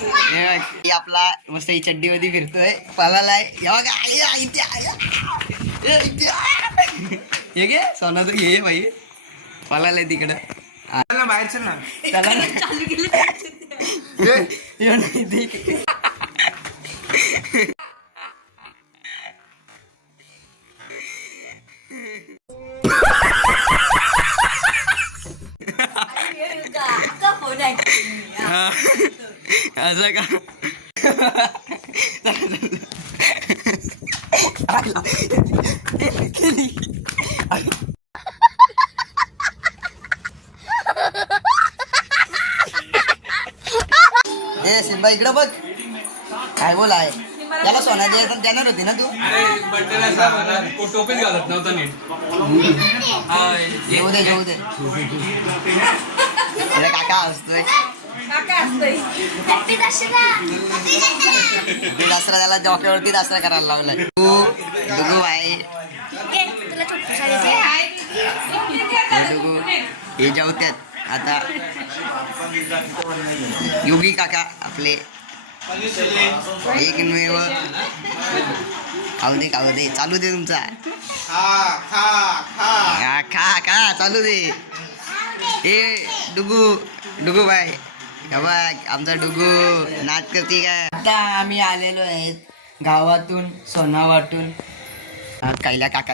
आपला मस्त ही चड्डी मध्ये फिरतोय पळालाय हे गे सोना तू ये भाई पळालाय तिकडं बाहेर चल ना त्याला असं का ए सिंबा इकडं बघ काय बोल आहे त्याला सोना देणार होती ना तू टोपीच घालत नव्हता नीट येऊ दे येऊ दे अरे काका असतोय दसरा त्याला डोक्यावरती दसरा करायला लावलाय डुगू आहे डुगू हे जेवत्यात आता योगी काका आपले एकमेव खाऊ दे चालू दे तुमचा खा चालू दे ए डुगू बाय बघ आमचा डुगू नाच करते काय आता आम्ही आलेलो आहे गावातून सोना वाटून कैला काका